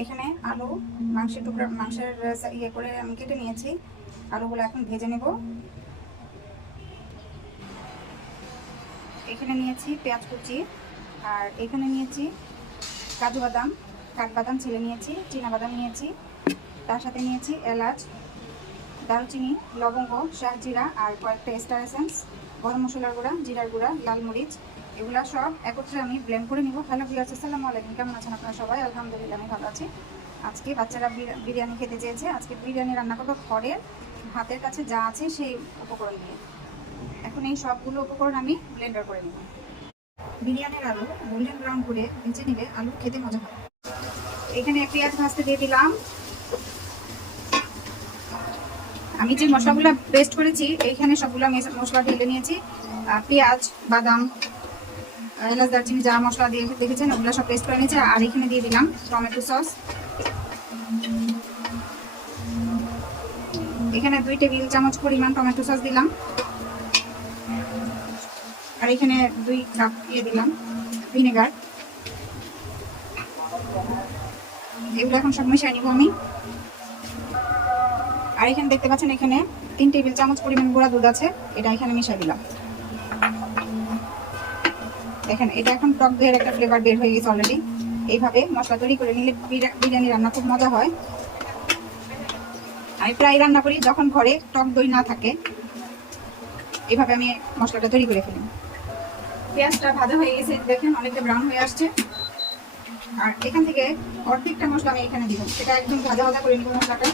এখানে আলু মাংসের টুকরা মাংসের ইয়ে করে আমি কেটে নিয়েছি। আলুগুলো এখন ভেজে নেব। এখানে নিয়েছি পেঁয়াজ কুচি, আর এখানে নিয়েছি কাজু বাদাম, কাঠবাদাম ছেলে নিয়েছি, চীনাবাদাম নিয়েছি, তার সাথে নিয়েছি এলাচ, দারুচিনি, লবঙ্গ, শাহজিরা আর কয়েকটা স্টার এসেন্স, গরম মশলার গুঁড়া, জিরার গুঁড়া, লাল মরিচ, এগুলো সব একত্রে আমি ব্লেন্ড করে নিব। হ্যালো ভিউয়ার্স, আসসালামু আলাইকুম, কেমন আছেন আপনারা সবাই? আলহামদুলিল্লাহ আমি ভালো আছি। আজকে বাচ্চারা বিরিয়ানি খেতে চেয়েছে। আজকে বিরিয়ানি রান্না করবো ঘরের হাতের কাছে যা আছে সেই উপকরণ দিয়ে। এখন এই সবগুলো উপকরণ আমি ব্লেন্ডার করে নিব। বিরিয়ানির আলু গোল্ডেন ব্রাউন করে ভেজে নিলে আলু খেতে মজা হয়। এখানে পেঁয়াজ ভাজতে দিয়ে দিলাম। আমি যে মশলাগুলো পেস্ট করেছি এইখানে সবগুলো মশলা ঢেলে নিয়েছি। পেঁয়াজ, বাদাম, এলাচ, দারচিনি যা মশলা দিয়ে দেখেছেন ওগুলো সব পেস্ট করে নিয়েছি। আর এখানে দিয়ে দিলাম টমেটো সস। এখানে 2 টেবিল চামচ পরিমাণ টমেটো সস দিলাম। আর এখানে 2 কাপ দিয়ে দিলাম ভিনেগার। এগুলো এখন সব মিশিয়ে নিব আমি। আর এখানে দেখতে পাচ্ছেন এখানে 3 টেবিল চামচ পরিমাণ গুঁড়া দুধ আছে, এটা এখানে মিশিয়ে দিলাম। দেখেন এটা এখন টক দইয়ের একটা ফ্লেভার বের হয়ে গেছে অলরেডি। এইভাবে মশলা তৈরি করে নিলে বিরিয়ানি রান্না খুব মজা হয়। আমি প্রায় রান্না করি যখন ঘরে টক দই না থাকে। এইভাবে আমি মশলাটা তৈরি করে ফেলি। পেঁয়াজটা ভাজা হয়ে গেছে, দেখেন অনেকটা ব্রাউন হয়ে আসছে। আর এখান থেকে অর্ধেকটা মশলা আমি এখানে দিব, সেটা একদম ভাজা ভাজা করে নিব মশলাটা।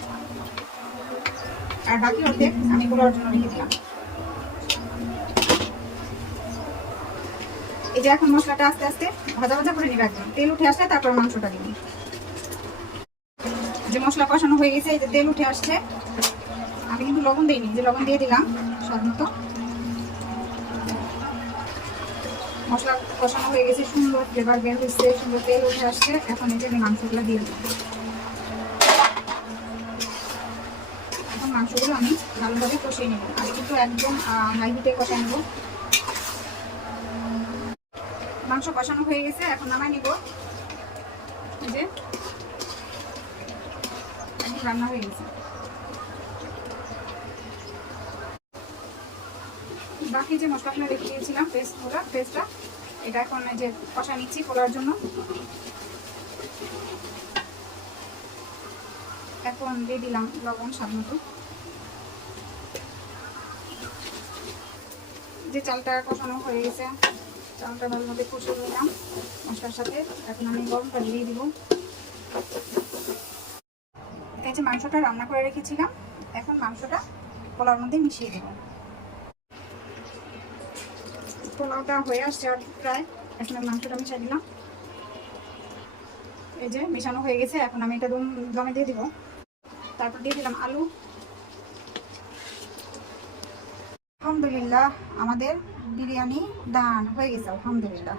আর বাকি অর্ধেক আমি পোলাওর জন্য রেখে দিলাম। এই যে এখন মশলাটা আস্তে আস্তে ভাজা ভাজা করে নিবে, একদম তেল উঠে আসলে তারপর মাংসটা দিবি। যে মশলা কষানো হয়ে গেছে, এই যে তেল উঠে আসছে। আমি কিন্তু লবণ দিইনি, যে লবণ দিয়ে দিলাম স্বাদ মতো। মশলা কষানো হয়ে গেছে, সুন্দর ফ্লেভার বের হচ্ছে, সুন্দর তেল উঠে আসছে। এখন এই যে আমি মাংসগুলো দিয়ে দিলাম। এখন মাংসগুলো আমি ভালোভাবে কষিয়ে নেব। আমি কিন্তু একদম হাই হিটে কষিয়ে নেব। মাংস কষানো হয়ে গেছে, এখন নামাই নিব। এই যে এখন রান্না হয়ে গেছে। বাকি যে মশলাগুলো রেখে দিয়েছিলাম পেস্টটা, এটা এখন এই যে কষা নিচ্ছি পোলার জন্য। এখন দিয়ে দিলাম লবণ স্বাদ মতো। যে চালটা কষানো হয়ে গেছে, চালটা ভালোভাবে কষিয়ে নিলাম মশলার সাথে। এখন আমি গরম পানি দিয়ে দিব। এই যে মাংসটা রান্না করে রেখেছিলাম, এখন মাংসটা পোলাওর মধ্যে মিশিয়ে দেব। পোলাওটা হয়ে আসছে প্রায়, এখন আমি মাংসটা মিশিয়ে দিলাম। এই যে মেশানো হয়ে গেছে, এখন আমি এটা দমে দিয়ে দিব। তারপর দিয়ে দিলাম আলু। আলহামদুলিল্লাহ আমাদের বিরিয়ানি ডান হয়ে গেছে, আলহামদুলিল্লাহ।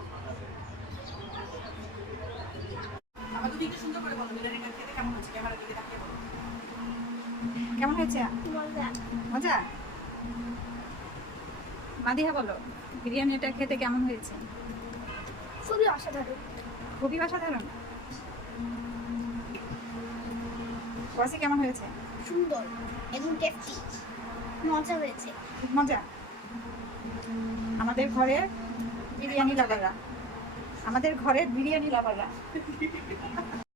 কেমন হয়েছে? মজা? মাদিহা বলো, বিরিয়ানিটা খেতে কেমন হয়েছে? খুবই অসাধারণ। খুবই অসাধারণ। ওয়াসি কেমন হয়েছে? সুন্দর এবং টেস্টি, মজা হয়েছে। খুব মজা। আমাদের ঘরের বিরিয়ানি লাভাররা